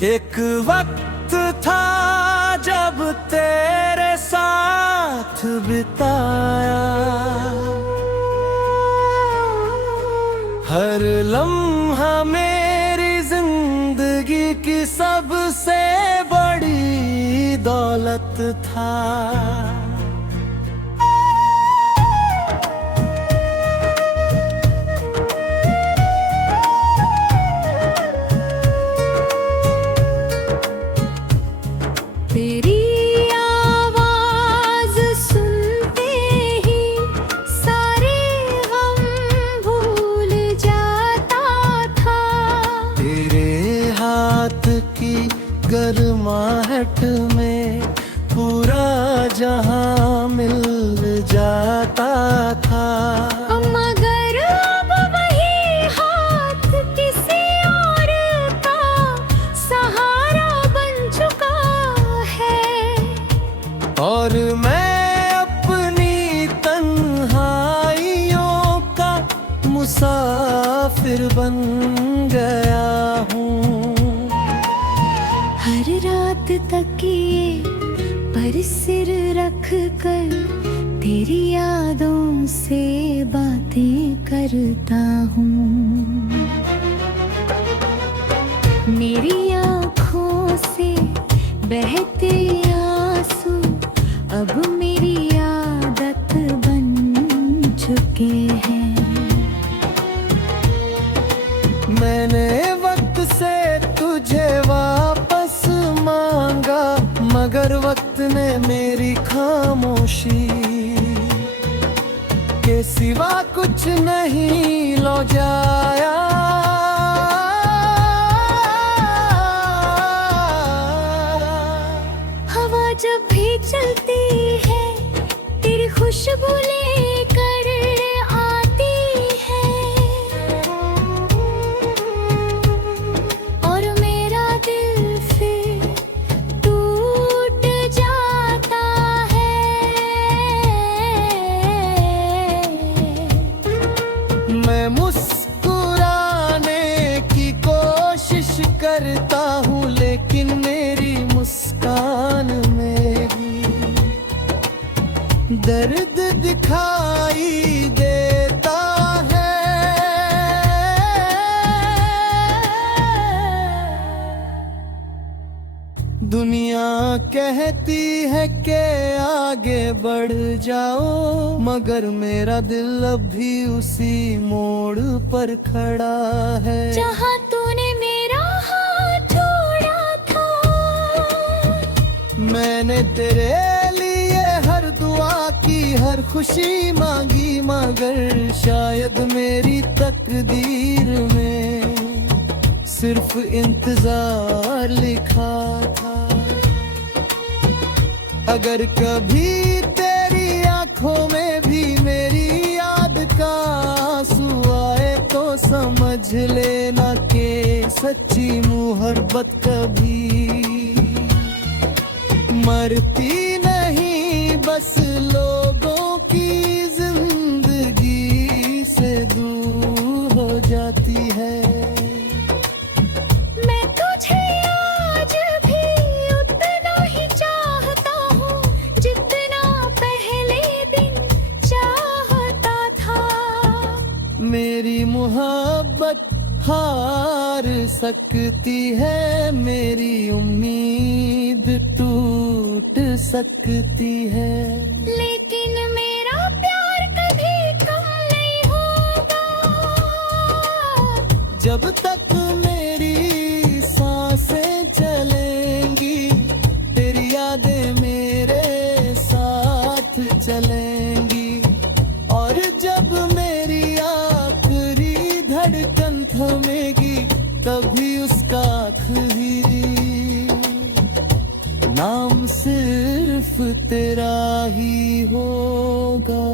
एक वक्त था जब तेरे साथ बिताया, हर लम्हा मेरी जिंदगी की सबसे बड़ी दौलत था। तेरी आवाज सुनते ही सारे गम भूल जाता था। तेरे हाथ की गर्माहट में पूरा जहां मिल जाता था। मगर अब वही हाथ किसी और का सहारा बन चुका है, और मैं अपनी तन्हाइयों का मुसाफिर बन गया हूँ। हर रात तकिए पर सिर रख कर तेरी यादों से बातें करता हूँ। मेरी आँखों से बहते आंसू अब मेरी आदत बन चुके हैं। मैंने वक्त से तुझे वापस मांगा, मगर वक्त ने मेरी खामोशी के सिवा कुछ नहीं लौटाया। हवा जब भी चलती है तेरी खुशबू लेकर आती है, और मेरा दिल फिर टूट जाता है। मैं मुस्कुराने की कोशिश करता हूँ, लेकिन मेरी मुस्कान में भी दर्द दिखाई देता है। दुनिया कहती है कि आगे बढ़ जाओ, मगर मेरा दिल अब भी उसी मोड़ पर खड़ा है जहाँ तूने मेरा हाथ छोड़ा था। मैंने तेरे लिए हर दुआ की, हर खुशी मांगी, मगर शायद मेरी तकदीर में सिर्फ इंतजार लिखा था। अगर कभी तेरी आंखों में भी मेरी याद का आंसू आए, तो समझ लेना कि सच्ची मोहब्बत कभी मरती नहीं, बस लोगों की जिंदगी से दूर हो जाती है। मैं तुझे आज भी उतना ही चाहता हूँ जितना पहले दिन चाहता था। मेरी मोहब्बत हार सकती है, मेरी उम्मीद टूट सकती है, लेकिन मेरा प्यार कभी कम नहीं होगा। जब तक मेरी सांसें चलेंगी, तेरी यादें मेरे साथ चलेंगी, और जब मेरी आखिरी धड़कन थमेगी, तभी उसका आखिरी नाम सिर्फ तेरा ही होगा।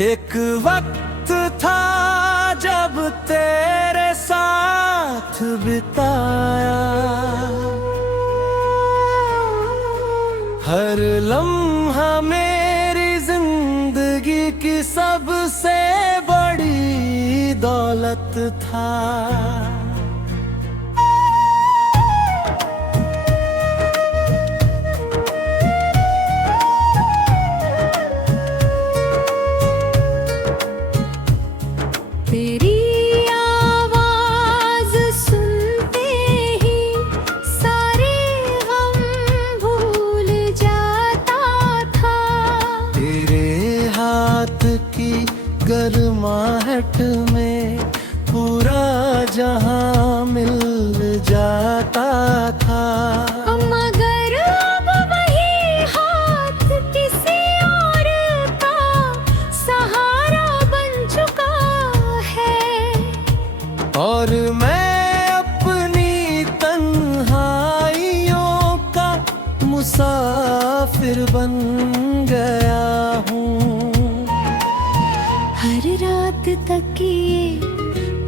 एक वक्त था जब तेरे साथ बिताया, हर लम्हा मेरी जिंदगी की सबसे बड़ी दौलत था। तेरी आवाज सुनते ही सारे गम भूल जाता था। तेरे हाथ की गर्माहट में पूरा जहां मिल जाता था। मगर अब वही हाथ किसी और का सहारा बन चुका है, और मैं अपनी तन्हाइयों का मुसाफिर बन गया हूँ। हर रात तकिए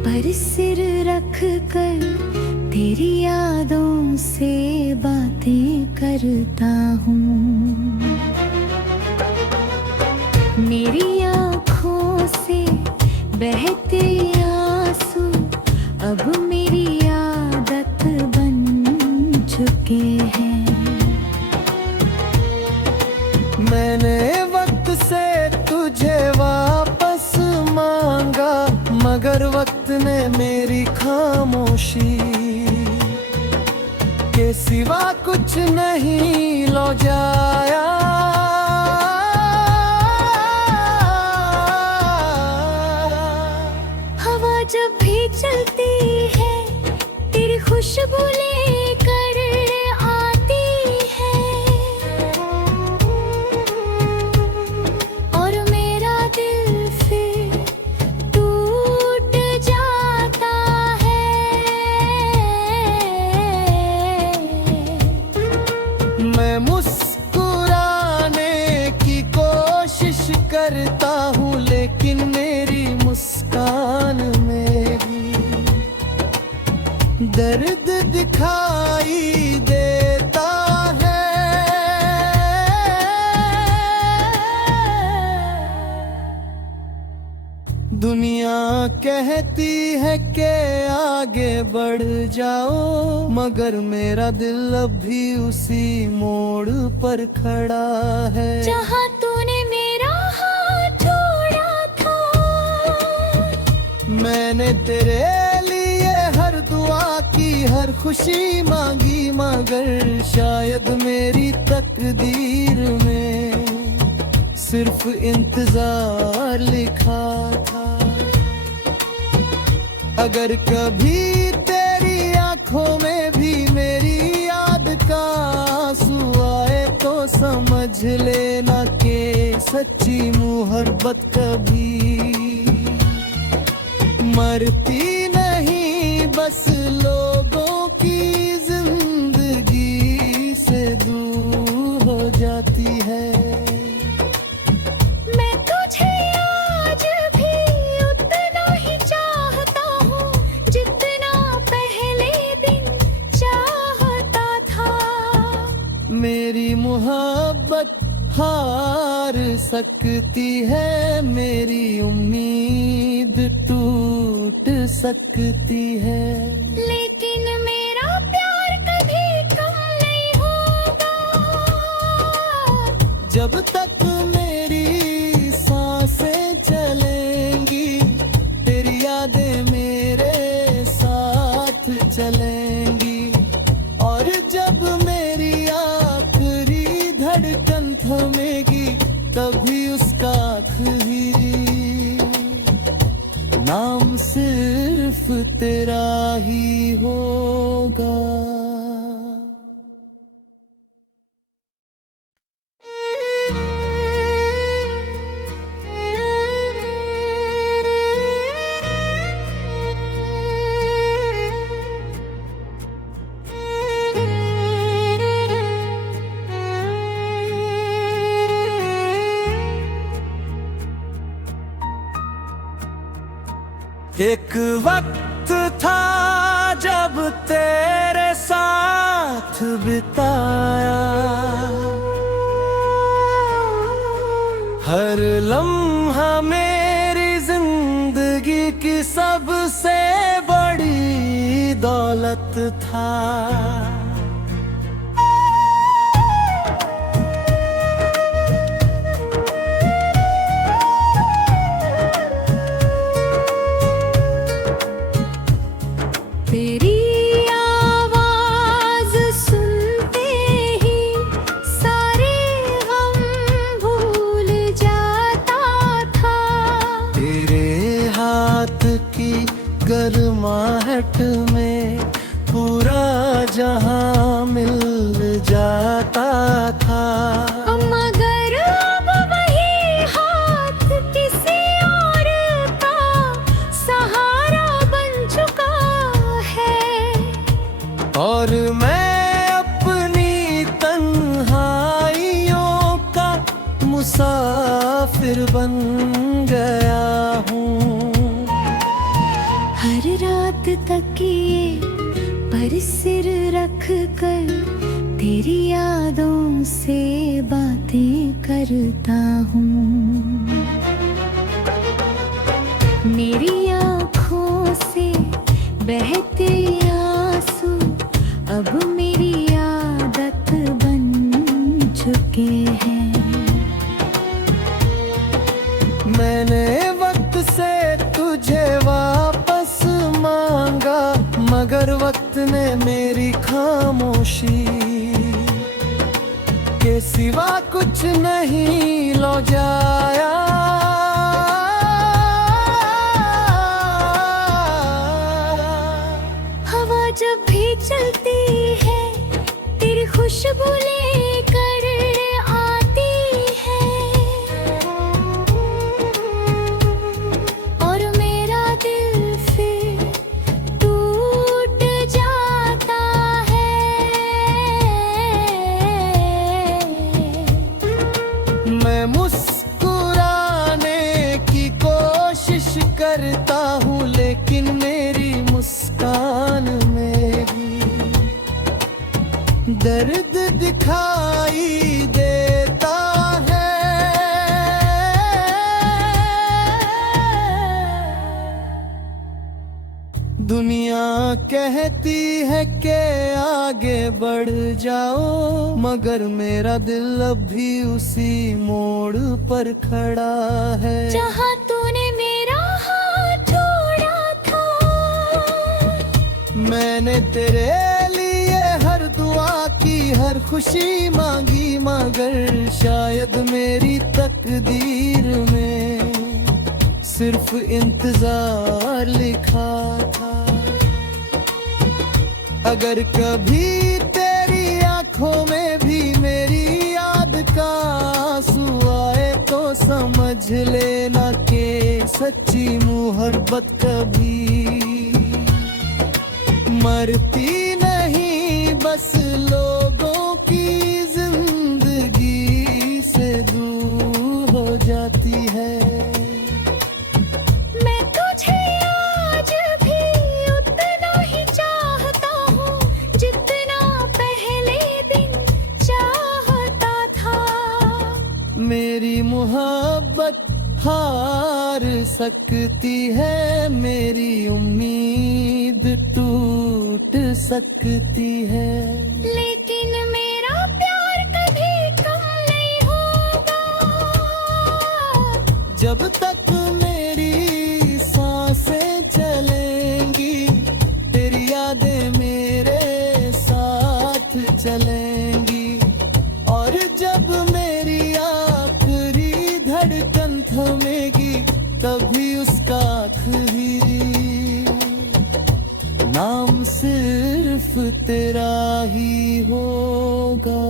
पर सिर रख कर तेरी यादों से बातें करता हूँ। मेरी आँखों से बहते आंसू अब मेरी आदत बन चुके हैं। मैंने वक्त से तुझे वापस मांगा, मगर वक्त ने मेरी खामोशी के सिवा कुछ नहीं लौटाया। हवा जब भी चलती है तेरी खुशबू लेकर आती है, और मेरा दिल फिर टूट जाता है। मैं मुस्कुराने की कोशिश करता हूँ, लेकिन मेरी मुस्कान में भी दर्द दिखाई देता है। दुनिया कहती है कि आगे बढ़ जाओ, मगर मेरा दिल अब भी उसी मोड़ पर खड़ा है जहाँ तूने मेरा हाथ छोड़ा था। मैंने तेरे लिए हर दुआ की, हर खुशी मांगी, मगर शायद मेरी तकदीर में सिर्फ इंतजार लिखा था। अगर कभी तेरी आंखों में भी मेरी याद का आंसू आए, तो समझ लेना कि सच्ची मोहब्बत कभी मरती नहीं, बस लोगों की जिंदगी से दूर हो जाती है। मैं तुझे आज भी उतना ही चाहता हूँ जितना पहले दिन चाहता था। मेरी मोहब्बत हार सकती है, मेरी उम्मीद टूट सकती है, लेकिन मेरा प्यार कभी कम नहीं होगा। जब तक मेरी सांसें चलेंगी, तेरी यादें मेरे साथ चलेंगी, और जब मेरी आखिरी धड़कन थमेगी, तभी उसका आखिरी नाम सिर्फ तेरा ही होगा। एक वक्त था जब तेरे साथ बिताया, हर लम्हा मेरी जिंदगी की सबसे बड़ी दौलत था। तेरी आवाज सुनते ही सारे गम भूल जाता था। तेरे हाथ की गर्माहट में पूरा जहां मिल जाता था। मगर अब वही हाथ किसी और का सहारा बन चुका है, और मैं अपनी तन्हाइयों का मुसाफिर बन गया हूँ। हर रात तकिए पर सिर रख कर तेरी यादों से बातें करता हूँ। मेरी आँखों से बहते आंसू अब मेरी आदत बन चुके हैं। मैंने वक्त से तुझे वापस मांगा, मगर वक्त ने मेरी खामोशी के सिवा कुछ नहीं लौटाया। हवा जब भी चलती है तेरी खुशबू लेकर आती है, और मेरा दिल फिर टूट जाता है। मैं मुस्कुराने की कोशिश करता हूँ, लेकिन मेरी मुस्कान में भी दर्द दिखाई देता है। दुनिया कहती है कि आगे बढ़ जाओ, मगर मेरा दिल अब भी उसी मोड़ पर खड़ा है जहाँ तूने मेरा हाथ छोड़ा था। मैंने तेरे लिए हर दुआ की, हर खुशी मांगी, मगर शायद मेरी तकदीर में सिर्फ इंतजार लिखा था। अगर कभी तेरी आंखों में भी मेरी याद का आंसू आए, तो समझ लेना कि सच्ची मोहब्बत कभी मरती नहीं, बस लोगों की जिंदगी से दूर हो जाती है। मैं तुझे आज भी उतना ही चाहता हूँ जितना पहले दिन चाहता था। मेरी मोहब्बत हार सकती है, मेरी उम्मीद टूट सकती है, लेकिन मेरा प्यार कभी कम नहीं होगा। जब तक मेरी सांसें चलेंगी, तेरी यादें मेरे साथ चलेंगी, और जब मेरी आखिरी धड़कन थमेगी, तभी उसका आखिरी नाम सिर्फ तेरा ही होगा।